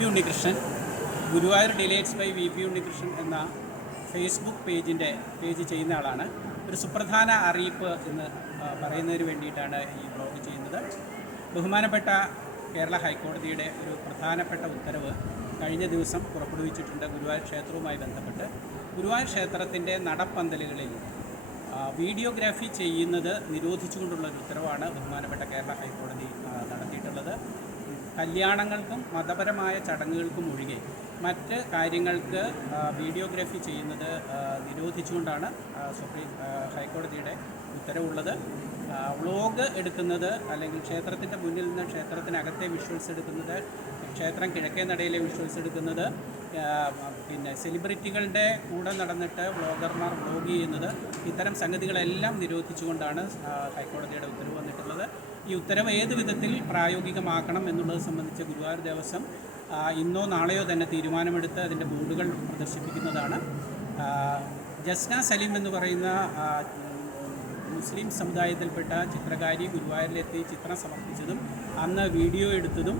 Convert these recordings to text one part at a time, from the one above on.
P Unnikrishnan, Guruvayur delights by V P Unnikrishnan എന്ന Facebook page ചെയ്യുന്ന ആളാണ്. ഒരു സുപ്രധാന അറിയിപ്പ് എന്ന് പറയുന്നതിന് വേണ്ടിയിട്ടാണ് ഈ ബ്ലോഗ് ചെയ്യുന്നത്. ബഹുമാനപ്പെട്ട കേരള ഹൈക്കോടതിയുടെ ഒരു പ്രധാനപ്പെട്ട ഉത്തരവ് കഴിഞ്ഞ ദിവസം പുറപ്പെടുവിച്ചിട്ടുണ്ട്. ഗുരുവായൂർ ക്ഷേത്രവുമായി ബന്ധപ്പെട്ട് ഗുരുവായൂർ ക്ഷേത്രത്തിൻ്റെ നടപ്പന്തലുകളിൽ വീഡിയോഗ്രാഫി ചെയ്യുന്നത് നിരോധിച്ചുകൊണ്ടുള്ള ഒരു ഉത്തരവാണ് ബഹുമാനപ്പെട്ട കേരള ഹൈക്കോടതി നടത്തിയിട്ടുള്ളത്. കല്യാണങ്ങൾക്കും മതപരമായ ചടങ്ങുകൾക്കും ഒഴികെ മറ്റ് കാര്യങ്ങൾക്ക് വീഡിയോഗ്രാഫി ചെയ്യുന്നത് നിരോധിച്ചുകൊണ്ടാണ് ഹൈക്കോടതിയുടെ ഉത്തരവുള്ളത്. വ്ളോഗ് എടുക്കുന്നത് അല്ലെങ്കിൽ ക്ഷേത്രത്തിൻ്റെ മുന്നിൽ നിന്ന് ക്ഷേത്രത്തിനകത്തെ വിഷ്വൽസ് എടുക്കുന്നത്, ക്ഷേത്രം കിഴക്കേ നടയിലെ വിഷ്വൽസ് എടുക്കുന്നത്, പിന്നെ സെലിബ്രിറ്റികളുടെ കൂടെ നടന്നിട്ട് വ്ളോഗർമാർ വ്ളോഗ് ചെയ്യുന്നത്, ഇത്തരം സംഗതികളെല്ലാം നിരോധിച്ചുകൊണ്ടാണ് ഹൈക്കോടതിയുടെ ഉത്തരവ് വന്നിട്ടുള്ളത്. ഈ ഉത്തരവ് ഏത് വിധത്തിൽ പ്രായോഗികമാക്കണം എന്നുള്ളത് സംബന്ധിച്ച് ഗുരുവായൂർ ദേവസ്വം ഇന്നോ നാളെയോ തന്നെ തീരുമാനമെടുത്ത് അതിൻ്റെ ബോർഡുകൾ പ്രദർശിപ്പിക്കുന്നതാണ്. ജസ്ന സലീം എന്ന് പറയുന്ന മുസ്ലിം സമുദായത്തിൽപ്പെട്ട ചിത്രകാരി ഗുരുവായൂരിലെത്തി ചിത്രം സമർപ്പിച്ചതും അന്ന് വീഡിയോ എടുത്തതും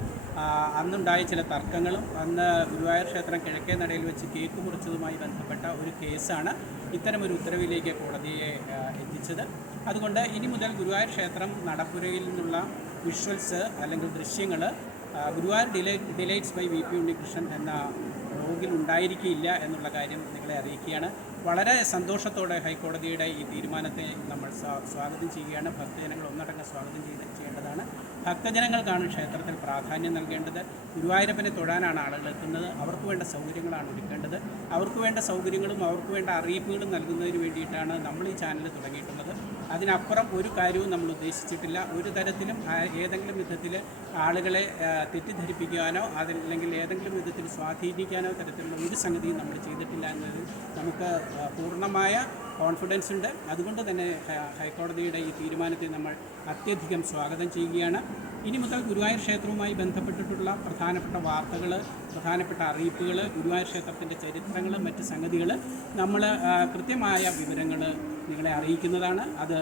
അന്നുണ്ടായ ചില തർക്കങ്ങളും അന്ന് ഗുരുവായൂർ ക്ഷേത്രം കിഴക്കേ നടയിൽ വെച്ച് കേക്ക് മുറിച്ചതുമായി ബന്ധപ്പെട്ട ഒരു കേസാണ് ഇത്തരമൊരു ഉത്തരവിലേക്ക് കോടതിയെ എത്തിച്ചത്. അതുകൊണ്ട് ഇനി മുതൽ ഗുരുവായൂർ ക്ഷേത്രം നടപ്പുരയിൽ നിന്നുള്ള വിഷ്വൽസ് അല്ലെങ്കിൽ ദൃശ്യങ്ങൾ Guruvayur delights by V P Unnikrishnan എന്ന ബ്ലോഗിൽ ഉണ്ടായിരിക്കില്ല എന്നുള്ള കാര്യം നിങ്ങളെ അറിയിക്കുകയാണ്. വളരെ സന്തോഷത്തോടെ ഹൈക്കോടതിയുടെ ഈ തീരുമാനത്തെ നമ്മൾ സ്വാഗതം ചെയ്യുകയാണ്. ഭക്തജനങ്ങൾ ഒന്നടങ്കം സ്വാഗതം ചെയ്യേണ്ടതാണ്. ഭക്തജനങ്ങൾക്കാണ് ക്ഷേത്രത്തിൽ പ്രാധാന്യം നൽകേണ്ടത്. ഗുരുവായൂരപ്പനെ തൊഴാനാണ് ആളുകൾ എത്തുന്നത്. അവർക്ക് വേണ്ട സൗകര്യങ്ങളാണ് ഒരുക്കേണ്ടത്. അവർക്ക് വേണ്ട സൗകര്യങ്ങളും അവർക്ക് വേണ്ട അറിയിപ്പുകളും നൽകുന്നതിന് വേണ്ടിയിട്ടാണ് നമ്മൾ ഈ ചാനൽ തുടങ്ങിയിട്ടുള്ളത്. അതിനപ്പുറം ഒരു കാര്യവും നമ്മൾ ഉദ്ദേശിച്ചിട്ടില്ല. ഒരു തരത്തിലും ഏതെങ്കിലും വിധത്തിൽ ആളുകളെ തെറ്റിദ്ധരിപ്പിക്കാനോ അതല്ലെങ്കിൽ ഏതെങ്കിലും വിധത്തിൽ സ്വാധീനിക്കാനോ തരത്തിലുള്ള ഒരു സംഗതിയും നമ്മൾ ചെയ്തിട്ടില്ല എന്നതിൽ നമുക്ക് പൂർണ്ണമായ കോൺഫിഡൻസ് ഉണ്ട്. അതുകൊണ്ട് തന്നെ ഹൈക്കോടതിയുടെ ഈ തീരുമാനത്തെ നമ്മൾ അത്യധികം സ്വാഗതം ചെയ്യുകയാണ്. ഇനി മുതൽ ഗുരുവായൂർ ക്ഷേത്രവുമായി ബന്ധപ്പെട്ടിട്ടുള്ള പ്രധാനപ്പെട്ട വാർത്തകൾ, പ്രധാനപ്പെട്ട അറിയിപ്പുകൾ, ഗുരുവായൂർ ക്ഷേത്രത്തിൻ്റെ ചരിത്രങ്ങൾ, മറ്റ് സംഗതികൾ നമ്മൾ കൃത്യമായ വിവരങ്ങൾ നിങ്ങളെ അറിയിക്കുന്നതാണ്. അത്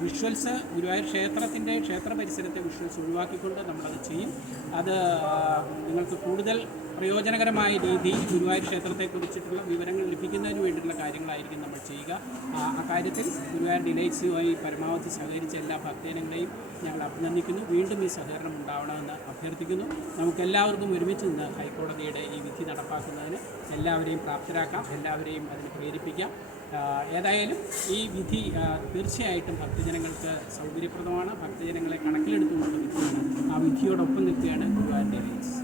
വിഷ്വൽസ് ഗുരുവായൂർ ക്ഷേത്ര പരിസരത്തെ വിഷ്വൽസ് ഒഴിവാക്കിക്കൊണ്ട് നമ്മളത് ചെയ്യും. അത് നിങ്ങൾക്ക് കൂടുതൽ പ്രയോജനകരമായ രീതിയിൽ ഗുരുവായൂർ ക്ഷേത്രത്തെക്കുറിച്ചിട്ടുള്ള വിവരങ്ങൾ ലഭിക്കുന്നതിന് വേണ്ടിയിട്ടുള്ള കാര്യങ്ങളായിരിക്കും നമ്മൾ ചെയ്യുക. അക്കാര്യത്തിൽ ഗുരുവായൂർ ഡിലൈറ്റ്സുമായി പരമാവധി സഹകരിച്ച എല്ലാ ഭക്തജനങ്ങളെയും ഞങ്ങൾ അഭിനന്ദിക്കുന്നു. വീണ്ടും ഈ സഹകരണം ഉണ്ടാവണമെന്ന് അഭ്യർത്ഥിക്കുന്നു. നമുക്കെല്ലാവർക്കും ഒരുമിച്ച് നിന്ന് ഹൈക്കോടതിയുടെ ഈ വിധി നടപ്പാക്കുന്നതിന് എല്ലാവരെയും പ്രാപ്തരാക്കാം, എല്ലാവരെയും അതിന് പ്രേരിപ്പിക്കാം. ഏതായാലും ഈ വിധി തീർച്ചയായിട്ടും ഭക്തജനങ്ങൾക്ക് സൗകര്യപ്രദമാണ്. ഭക്തജനങ്ങളെ കണക്കിലെടുത്തുകൊണ്ടുള്ള വിധിയാണ്. ആ വിധിയോടൊപ്പം നിൽക്കുകയാണ് ഗുരുവായൂർ ഡിലൈറ്റ്സ്.